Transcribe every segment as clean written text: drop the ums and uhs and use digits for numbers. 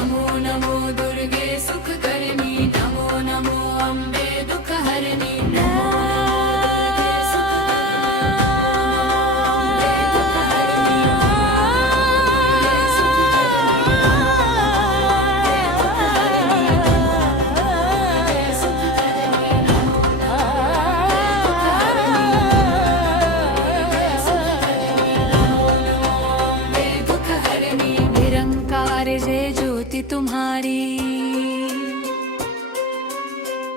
नमो नमो दुर्गे सुख करनी, नमो नमो अम्बे दुख हरनी, नमो जय ज्योति तुम्हारी,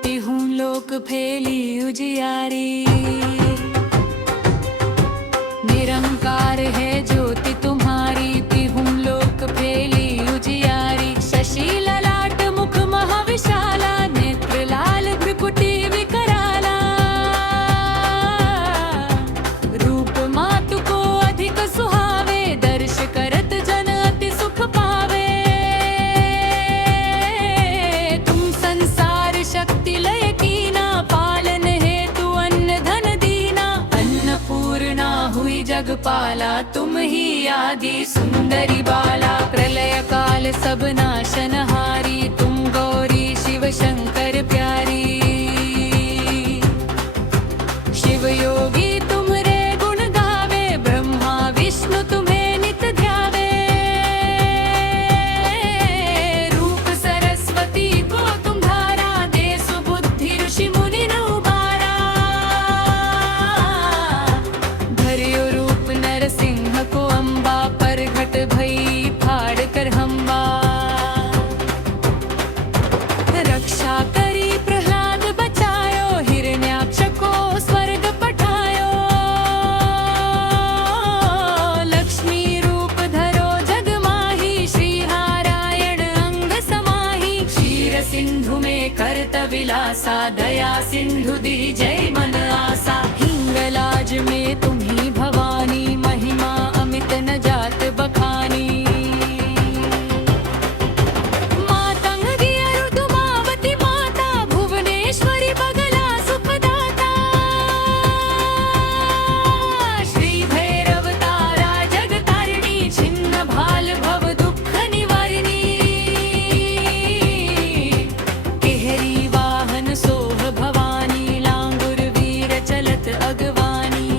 तिहु लोक फैली उजियारी। निरंकार है ज्योति तुम्हारी, तिहु लोक फैली उजियारी। शशि ललाट मुख महाविशाला, नेत्र लाल भ्रुकुटी विकराला। रूप मातु को अधिक सुहावे, दर्श करत जन अति सुख पावे। शक्ति लय कीना, पालन हेतु अन्न धन दीना। अन्नपूर्णा हुई जगपाला, तुम ही आदि सुंदरी बाला। प्रलय काल सब नाशनहारी, तुम गौरी शिव शंकर प्यारी। शिव योगी तुम्हारे गुण गावे, ब्रह्मा विष्णु तुम्हें नित ध्यावे। रूप सरस्वती को तुम धारा, ऋषि मुनि न उबारा। धर्यो रूप नरसिंह को अम्बा, प्रगट भई फाड़ कर हम्बा। रक्षा करी प्रहलाद बचायो, हिरण्याक्ष को स्वर्ग पठायो। लक्ष्मी रूप धरो जग माही, श्री नारायण अंग समाही। क्षीर सिंधु में करत विलासा, दया सिंधु दी जय मन आसा। हिंगलाज में तुम्ही भवानी, महिमा अमित न जात बखानी। मातंगी ऋतुमावती माता, भुवनेश्वरी बगला सुखदाता। श्री भैरव तारा जगतारिणी, छिन्न भाल भव दुख निवारिणी। केहरी वाहन सोह भवानी, लांगुर वीर चलत अगवानी।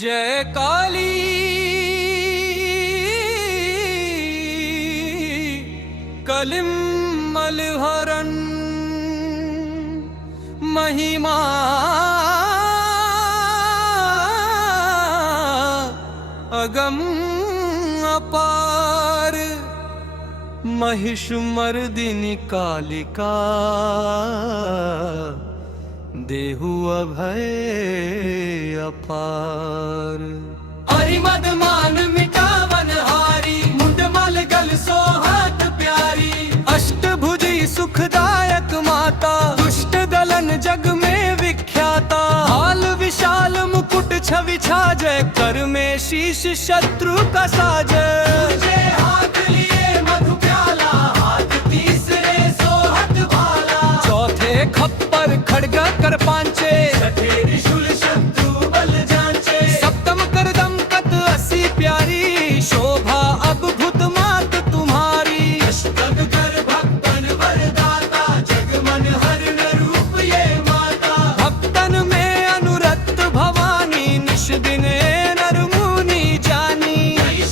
जय काली कलिमल हरन महिमा अगम अपार महिषमर्दिनी कालिका देहु अभय अपार। अरिमद मान मिटावन हारी मुंडमल गल सोहात प्यारी अष्टभुजी सुखदायक माता दुष्ट दलन जग में विख्याता हाल विशाल मुकुट छवि छाजय कर में शीश शत्रु का साजय। हाथ लिए मधु प्याला हाथ तीसरे सोहत भाला चौथे खप्पर खड़ग कर पांचे छठे त्रिशूल शत्रु बल जांचे सप्तम कर दमकत असी प्यारी शोभा अद्भुत मात तुम्हारी अष्टक कर भक्तन वरदाता जग मन हरण रूप ये माता भक्तन में अनुरक्त भवानी निश दिन नर मुनि जानी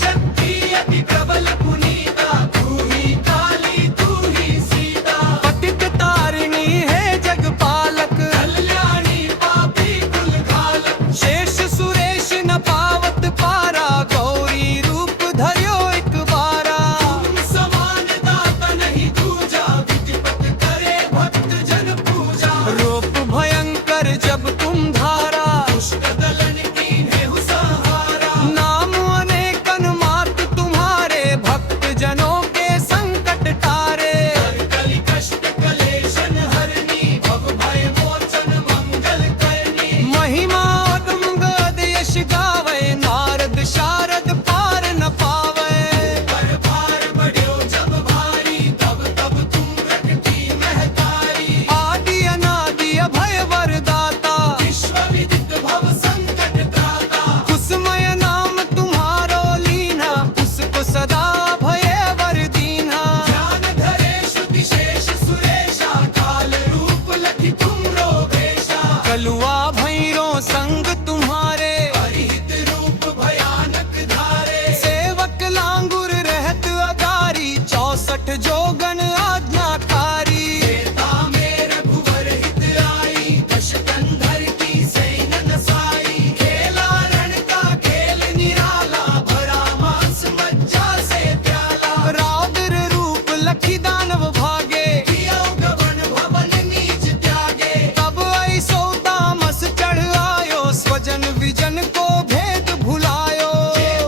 शक्ति अति प्रबल पुनीता तू ही काली तू ही सीता पतित तारिणी है जग पालक कल्याणी पापी कुल घालक शेष सुरेश न पावत पारा गौरी रूप धर्यो एक बारा तुम समान दाता नहीं दूजा विधिपत करे भक्त जन पूजा रूप भयंकर जब तुम धारा दुष्ट दलन कीन्हे सहारा नाम अनेकन मात तुम्हारे भक्त जनों के संकट टारे कलि कष्ट कलेशन हरनी भव भय मोचन मंगल करनी महिमा अगम गद यश गावे नारद शारद पार न पावे पर भार बढ़्यो जब भारी तब तब तुम रखती महतारी आदि अनादि अभय वरदाता विश्व विदित भव संकट त्राता कुसमय नाम तुम्हारो लीना उसको सदा भय वर दीना ध्यान धरे श्रुति शेष सुरेशा काल रूप लखी तुम रोगेशा कलुआ भैरो संग तुम्हारे परिहित रूप भयानक धारे सेवक लांगुर रहत अगारी 64 जोगन आज्ञाकारी देता मेर भुवर हित आई दश कंधर की सैन नसाई खेला रण का खेल निराला भरा मांस मज्जा से प्याला राउद्र रूप लखी दानव भागे कियो गगन भवन नीच त्यागे तब ऐसो तामस चढ़ आयो स्वजन विजन को भेद भुलायो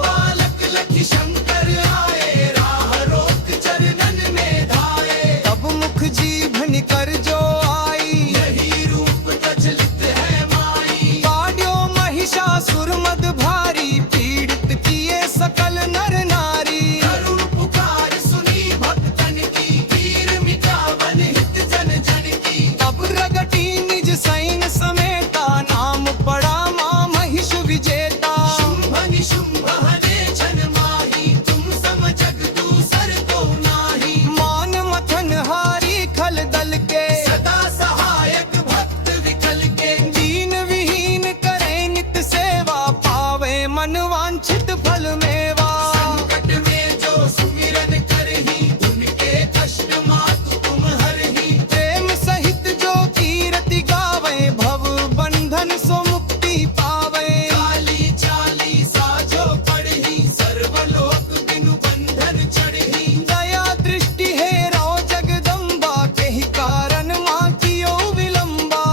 बालक लखी शंकर आए राह रोक चरणन में धाये तब मुख जीभ निकर जो आई यही रूप प्रचलित है माई काड्यो महिषासुर मद भारी पीड़ित किए सकल नर नारी करुण पुकार सुनी भक्तन की वीर मिटावन हित जन जन की तब रगटी निज सैन समेता नाम पड़ा मां महिष विजेता शुंभ निशुंभ हरे छन माही तुम सम जग दूसर तो नाही मान मथन हारी खल दल के सदा सहायक भक्त विकल के दीन विहीन करे नित सेवा पावे मन वांछित फल मेवा संकट में जो सुमिरन करही उनके कष्ट मातु तुम हरही प्रेम सहित जो कीर्ति गावे भव बंधन सो मुक्ति पावे काली चाली साजो पढ़ही सर्वलोक बिनु बंधन चढ़ही दया दृष्टि है रो जगदम्बा के ही कारण मां कियो विलंबा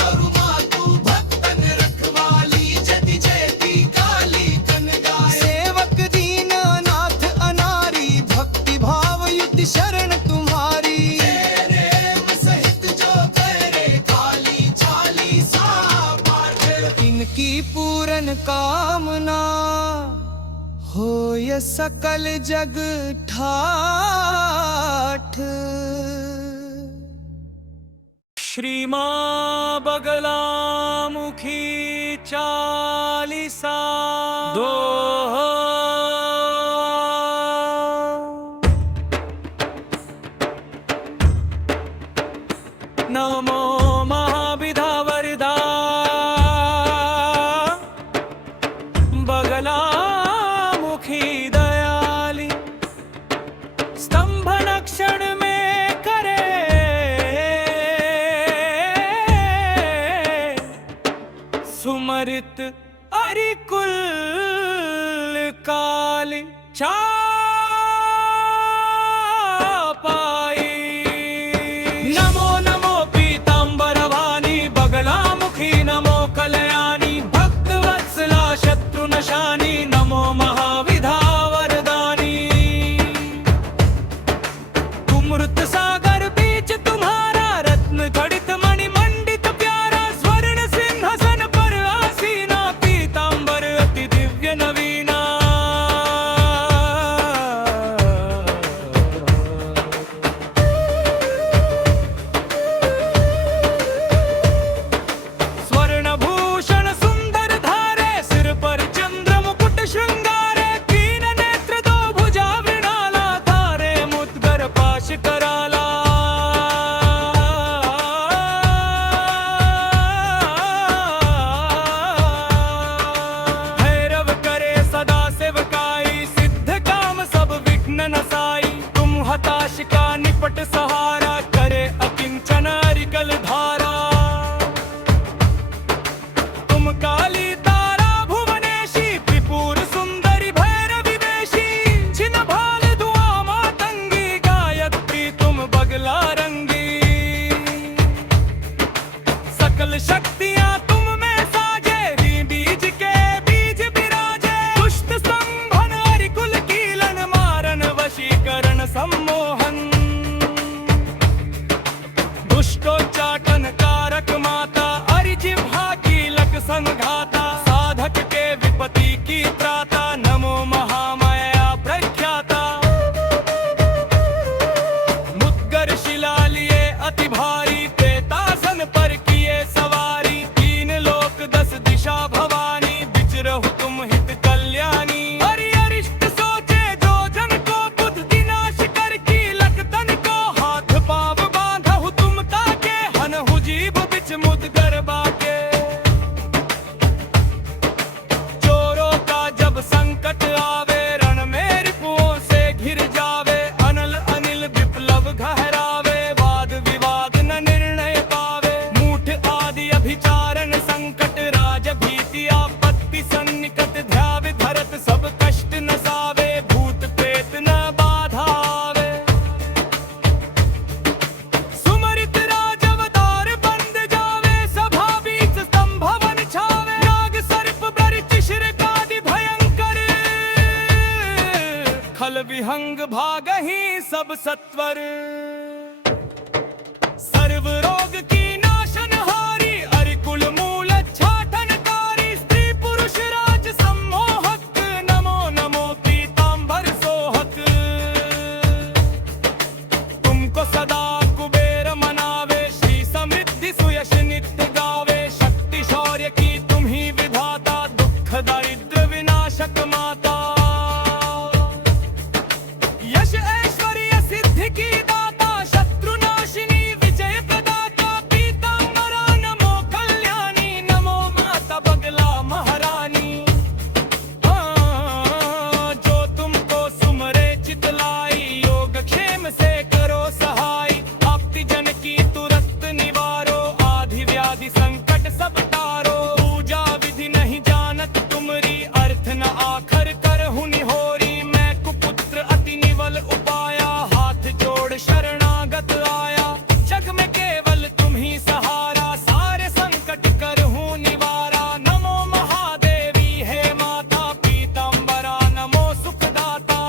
करू मातु भक्तन रखवाली जति जयती काली कन गाए सेवक दीन अनाथ अनारी भक्ति भाव युति शरण तुम्हारी प्रेम सहित जो करे काली चाली सा पाठ इनकी पूरन कामना होय सकल जग ठाठ। श्री मां बगला मुखी चालीसा दोहा। नमो महाविधा वरदा अमृत अरिकुल काल पाई। नमो नमो पीतांबर वाणी बगलामुखी, नमो कल्याणी भक्त वत्सला शत्रुनशानी, नमो महाविधा वरदानी। कुमृत सागर बीच तुम्हारा, रत्न घड़ित मणि मंडित प्यारा, स्वर्ण सिंहासन पर आसीना, पीतांबर अति दिव्य नवीना। स्वर्ण भूषण सुंदर धारे, सिर पर चंद्र मुकुट श्रृंगारे, कीन नेत्र दो भुजा मृणाला, धारे मुद्गर पाश कराला। भैरव करे सदा सेवकाई, सिद्ध काम सब विघ्न नसाई। तुम हताश का निपट सहारा, करे अकिंचन अरिकल धारा। तुम काली तारा भुवनेशी, त्रिपुर सुंदरी भैरवी वेशी, छिन भाल धुआ मातंगी, गायत्री तुम बगला रंगी। सकल शक्तियां तुम में साजे, री बीज के बीज विराजे। दुष्ट संभन अरिकुल कीलन, मारन वशीकरण सम्मोहन। दुष्टोच्चाटन कारक माता, अरिजिह्वा कीलक संघाता। साधक के विपत्ति की त्राता, नमो महामाया प्रख्याता। मुद्गर शिला लिए अति भारी, प्रेतासन पर किए सवारी। तीन लोक 10 दिशा भवानी, विचरहु तुम हित कल्याणी। हरि अरिष्ट सोचे जो जन को, बुद्ध विनाश कर कीलक तन को। हाथ पाव बांधहु तुम ताके, हनहु जीभ बिच मुद्गर बाके। चोरों का जब संकट आवे, रण में रिपुओं से घिर जावे। अनल अनिल विप्लव घहरावे, वाद विवाद न निर्णय पावे। मूठ आदि अभिचारण संकट, राज भीति आपत्ति सन्निकट। ध्याव धरत सब कष्ट नसावे, भूत प्रेत न बाधा आवे। सुमरित राजवतार बंद जावे, सभा बीच स्तंभवन छावे। नाग सर्प बरिच शिरकादि भयंकर, खल विहंग भागहि सब सत्वर। सर्व रोग की नाशनहारी, अरिकुल मूल छाटनकारी। स्त्री पुरुष राज सम्मोहक, नमो नमो पीतांबर सोहक। तुमको सदा कुबेर मनावे, श्री समृद्धि सुयश नित्य गावे। शक्ति शौर्य की तुम ही विधाता, दुख दारिद्र विनाशक माता। यश ऐश्वर्य सिद्धि की दाता, शत्रुनाशिनी विजय प्रदाता। पीतांबरा नमो कल्याणी, नमो माता बगला महारानी। जो तुमको सुमरे चितलाई, योग क्षेम से करो सहाय। आपति जन की तुरंत निवारो, आधि व्याधि संकट सब तारो। पूजा विधि नहीं जानत तुमरी, अर्थ न आखर करहु निहोरी। मैं कुपुत्र अति निवल उपाया, हाथ जोड़ शरणागत आया। जग में केवल तुम ही सहारा, सारे संकट करहूं निवारा। नमो महादेवी हे माता, पीतांबरा नमो सुखदाता।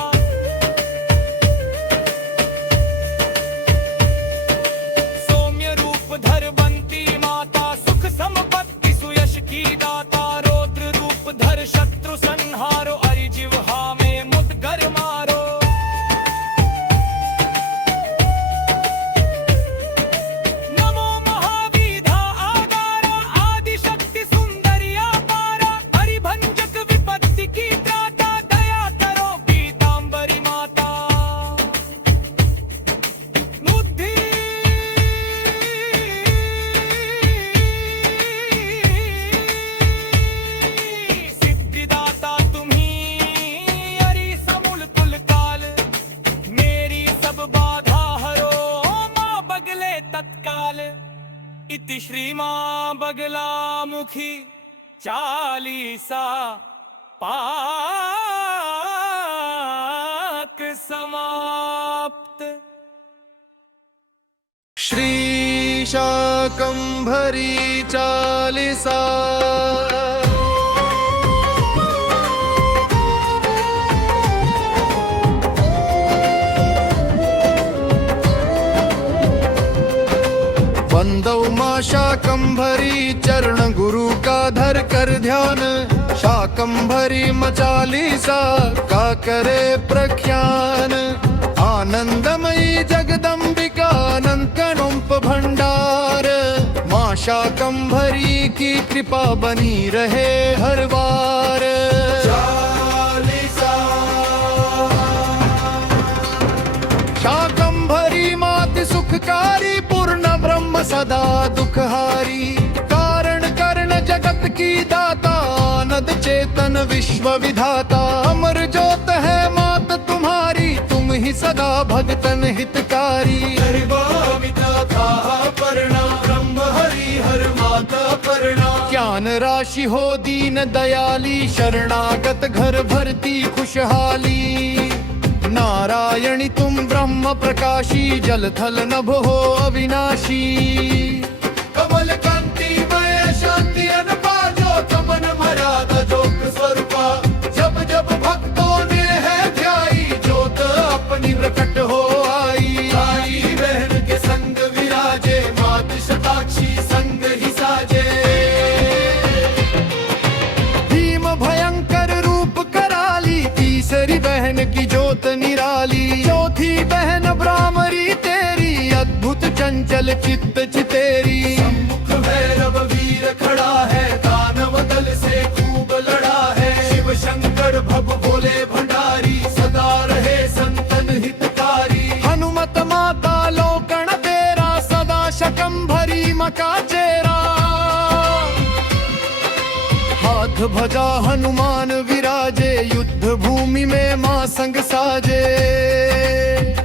सौम्य रूप धरवंती माता, सुख संपत्ति सुयश की दाता। रौद्र रूप धर शत्रु संहारो, अरिजिह्वा में मुद्गर मारो। नमो महाविधा आगारा, आदि शक्ति सुंदरिया पारा। हरिभंजक विपत्ति की त्राता, दया करो पीतांबरी माता। बुद्धि सिद्धिदाता तुम ही, हरि समूल कुल काल। मेरी सब बाधा हरो, माँ बगले तत्काल। इति श्री माँ बगला मुखी चालीसा पाक समाप्त। श्री शाकंभरी चालीसा। बंदौ माँ शाकंभरी चरण गुरु का धर कर ध्यान। शाकंभरी माँ चालीसा का करे प्रख्यान। आनंदमयी जगदम्बिका अनंत अनुप भंडार। माँ शाकंभरी की कृपा बनी रहे हर बार। चालीसा। शाकंभरी मात सुखकारी पूर्ण ब्रह्म सदा दुखहारी। कारण कर्ण जगत की दाता आनंद चेतन विश्व विधाता। अमर ज्योत है मात तुम्हारी तुम ही सदा भगतन हितकारी। ब्रह्म हरि हर माता पर्णा। ज्ञान राशि हो दीन दयाली शरणागत घर भरती खुशहाली। नारायणी तुम ब्रह्म प्रकाशी जल थल नभ हो अविनाशी। कमल कांति मय शांति अनपाजो तमन मर्यादा जोग स्वरूपा। जब जब भक्तों ने है ध्याई ज्योत अपनी प्रकट हो आई। आई बहन के संग विराजे मात शताक्षी संग ही साजे। भीम भयंकर रूप कराली तीसरी बहन की ज्योत निराली। चौथी बहन ब्राह्मरी तेरी अद्भुत चंचल चित्त चितेरी। सम्मुख भैरव वीर खड़ा है दानव दल से खूब लड़ा है। शिव शंकर भव भोले भंडारी सदा रहे संतन हितकारी। हनुमत माता लोकण तेरा सदा शकंभरी मका चेरा। हाथ भजा हनुमान विराजे युद्ध भूमि में मां संग साजे।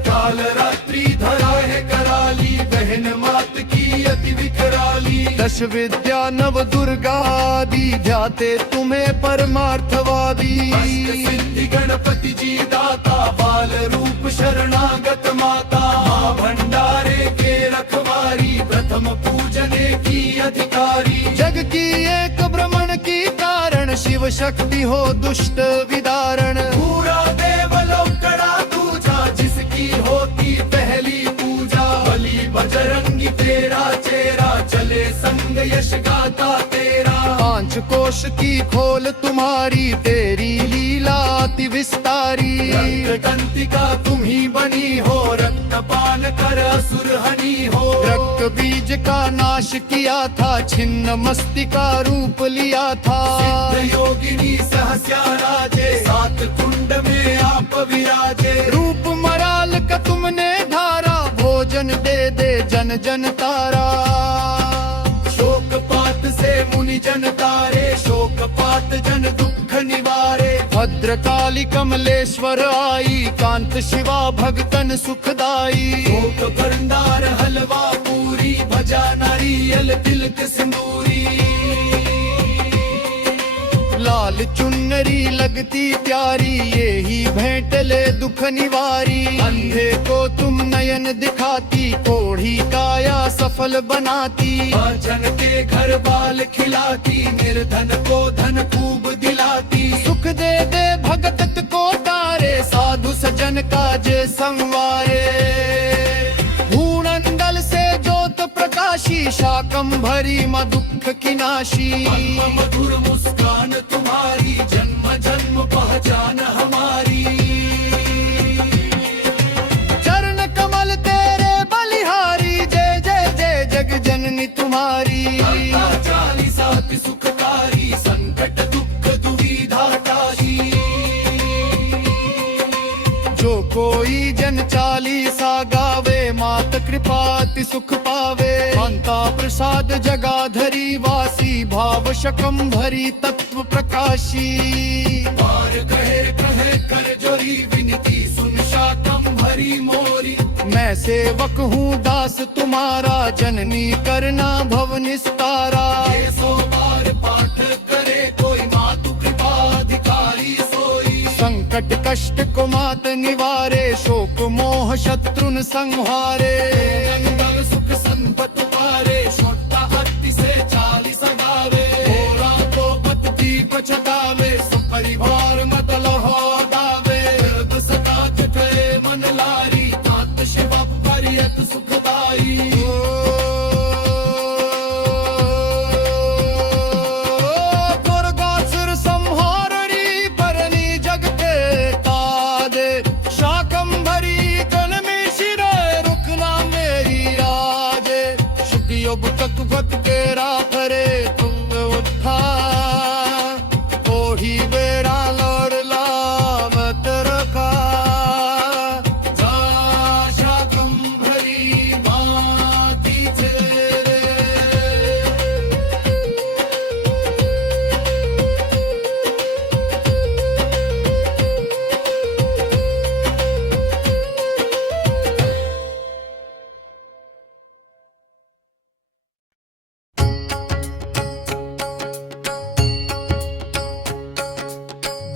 काल रात्रि धरा है कराली बहन मात की अति विकराली। दश विद्या नव दुर्गा आदि ध्याते तुम्हें परमार्थवादी। सिद्धि गणपति जी दाता बाल रूप शरणागत माता। मां भंडारे के रखवारी प्रथम पूजने की अधिकारी। जग की एक भ्रमण की कारण शिव शक्ति हो दुष्ट विदारण। पूरा देवलोकड़ा दूजा जिसकी होती पहली पूजा। बलि बजरंगी तेरा चेहरा चले संग यश गाता तेरा। पांच कोश की खोल तुम्हारी तेरी लीला अति विस्तारी। रक्तगंतिका तुम ही बनी हो रक्तपान कर असुर हनी हो। रक्त बीज का नाश किया था छिन्न मस्तिका रूप लिया था। सिद्ध योगिनी सहस्या राजे सात कुंड में आप विराजे। रूप मराल का तुमने धारा भोजन दे दे जन जन तारा। शोक पात से मुनि जन तारे शोक पात जन दुख निवारे। भद्रकाली कमलेश्वर आई कांत शिवा भगतन सुखदाई। भोग भंडार हलवा पूरी भजा नारियल तिलक सिंदूरी। लाल चुनरी लगती प्यारी ये ही भेंट ले दुख निवारी। अंधे को तुम नयन दिखाती कोढ़ी काया सफल बनाती। जन के घर बाल खिलाती निर्धन को धन खूब दिलाती। सुख दे दे भगत को तारे साधु सजन काज संवारे। भूनंदल से ज्योत प्रकाशी शाकंभरी मां दुख की नाशी। मधुर मुस्कान तुम्हारी जन्म जन्म पहचान हमारी। चरण कमल तेरे बलिहारी जय जय जय जग जननी तुम्हारी। चालीसा सुखकारी संकट दुख दुविधा टाशी। जो कोई जन चालीसा गावे मात कृपा अति सुख पावे। कांता प्रसाद जगाधरी वासी भाव शकंभरी तत्व प्रकाशी। बार कहे कर जोरी विनती सुन शाकंभरी मोरी। मैं सेवक हूँ दास तुम्हारा जननी करना भव निस्तारा। 100 बार पाठ करे संकट कष्ट को मात निवारे, शोक मोह शत्रुन संहारे, मंगल सुख संपत पारे, श्रोता हत्ती से 40 गावे, होरा तो पत दीप छटावे, सपरिवार मत लहो दावे, गर्भ सदा जठे मन लारी, तात शिव परियत सुखदाई। दुर्गासुर संहारणी परनी जग के तादे, शाकंभरी तन में शिरे रुकना मेरी राजे, शुक योग तत्वत के राफरे तुम उठा, ओही बेड़ा लड़ला मत रखा, जा शाकंभरी माती तेरे।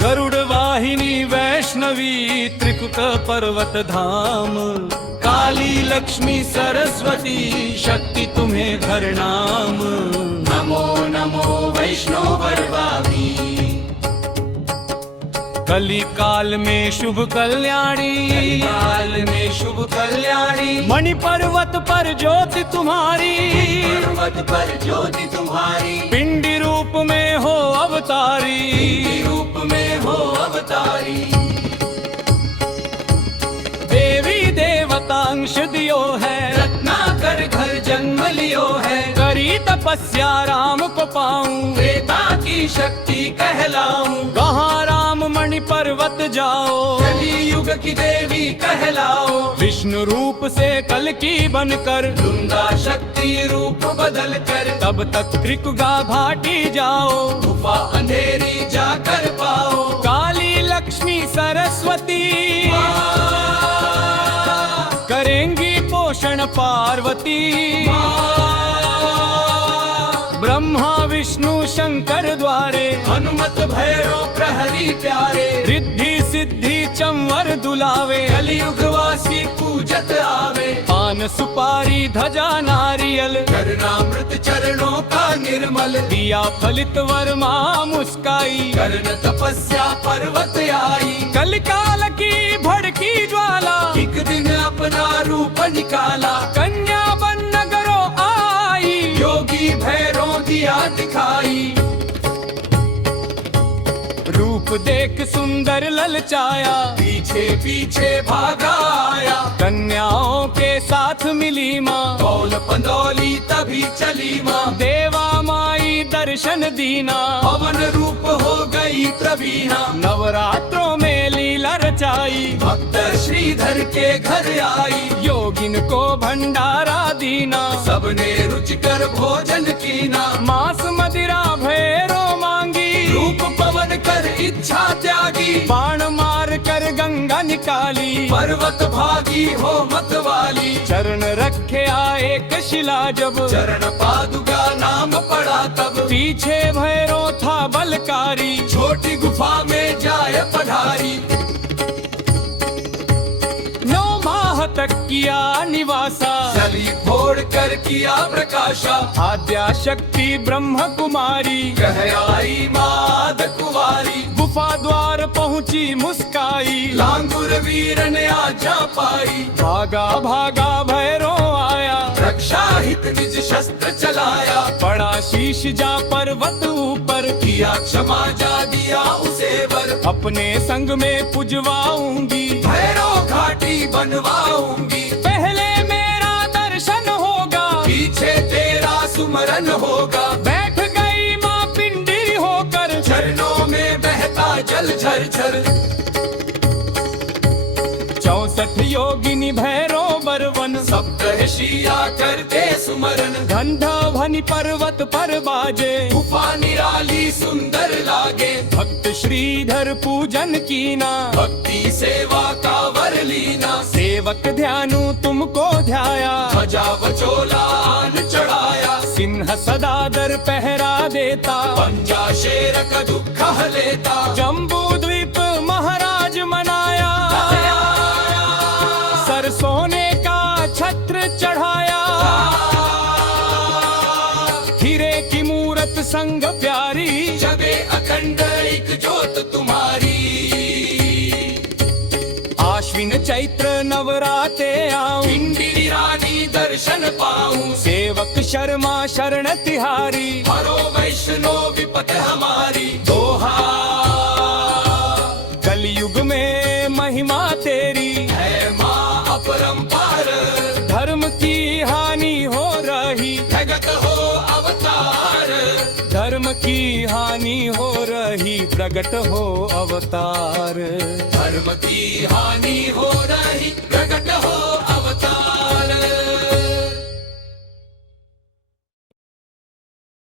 गरुड़ वाहिनी वैष्णवी त्रिकुट पर्वत धाम, काली लक्ष्मी सरस्वती शक्ति तुम्हें घर नाम, नमो नमो वैष्णव वरवामी। कली काल में शुभ कल्याणी, काल में शुभ कल्याणी, मणि पर्वत पर ज्योति तुम्हारी, पर्वत पर ज्योति तुम्हारी, पिंडी रूप में हो अवतारी, पिंडी रूप में हो अवतारी। देवी देवता अंश दियो है, रत्नाकर घर जन्म लियो है, करी तपस्या राम को पाऊं, त्रेता की शक्ति कहलाऊं, कहाँ राम मणि पर्वत जाओ, कलियुग की देवी कहलाओ, विष्णु रूप से कल की बनकर, दुर्गा शक्ति रूप बदल कर, तब तक त्रिकुगा भाटी जाओ, गुफा अंधेरी जाकर पाओ, काली लक्ष्मी सरस्वती करेंगी पोषण पार्वती, ब्रह्मा विष्णु शंकर द्वारे, हनुमत भैरव प्रहरी प्यारे, रिद्धि सिद्धि चंवर दुलावे, कलियुग वासी पूजत आवे, पान सुपारी ध्वजा नारियल, करनामृत चरणों का निर्मल, दिया फलित वर्मा मुस्काई, करन तपस्या पर्वत आई, कल काल की भड़की ज्वाला, एक दिन अपना रूप निकाला, कन्या बन नगरों आई, योगी भैरव दिया दिखाई, रूप देख सुंदर ललचाया, पीछे पीछे भागा आया, कन्याओं के साथ मिली माँ, कौल पंदौली तभी चली माँ, देवा माई दर्शन दीना, पवन रूप हो गई प्रवीणा, नवरात्रों में लीला रचाई, भक्त श्रीधर के घर आई, योगिन को भंडारा दीना, सबने रुचिकर भोजन कीना, मांस मदिरा भैरो मांगी, रूप पवन कर इच्छा त्यागी, बाण मार कर गंगा निकाली, पर्वत भागी हो मत वाली, चरण रखे आए एक शिला जब, चरण पादुका नाम पड़ा तब, पीछे भैरो था बलकारी, छोटी गुफा में जाय पधारी, 9 माह तक किया निवासा, चली फोड़ कर किया प्रकाशा, आद्या शक्ति ब्रह्म कुमारी, कह आई माद कुवारी, गुफा द्वार पहुँची मुस्काई, लांगुर वीर ने आज्ञा पाई, भागा भागा भैरो आया, रक्षा हित निज शस्त्र चलाया, बड़ा शीश जा पर्वत ऊपर, किया क्षमा जा दिया उसे वर, अपने संग में पुजवाऊंगी, भैरो घाटी बनवाऊंगी, पहले मेरा दर्शन होगा, पीछे तेरा सुमरन होगा, बैठ गई माँ पिंडी होकर, झरनों में बहता जल झरझर, 64 योगिनी भैरो बरवन, सप्तऋषिया करते सुमरन, गंधर्वनि पर्वत पर बाजे, गुफा निराली सुंदर लागे, भक्त श्रीधर पूजन कीना, भक्ति सेवा का वर लीना, सेवक ध्यानु तुमको ध्याया, ध्वजा वचोला आन चढ़ाया, सिंह सदा दर पहरा देता, पंजा शेर का दुख लेता, जम्बू द्वीप महाराज मनाया, सर सोने का छत्र चढ़ाया, हीरे की मूरत संग प्यारी, जबे अखंड एक जोत तुम्हारी। आश्विन चैत्र नवराते आऊं, पिंडी रानी दर्शन पाऊं, सेवक शर्मा शरण तिहारी, हरो वैष्णो विपत हमारी। दोहा कलयुग में महिमा तेरी है माँ अपरंपार, धर्म की हानि हो रही जगत हो अवतार, धर्म की हानि हो रही प्रगट हो अवतार, धर्म की हानि हो रही प्रगट हो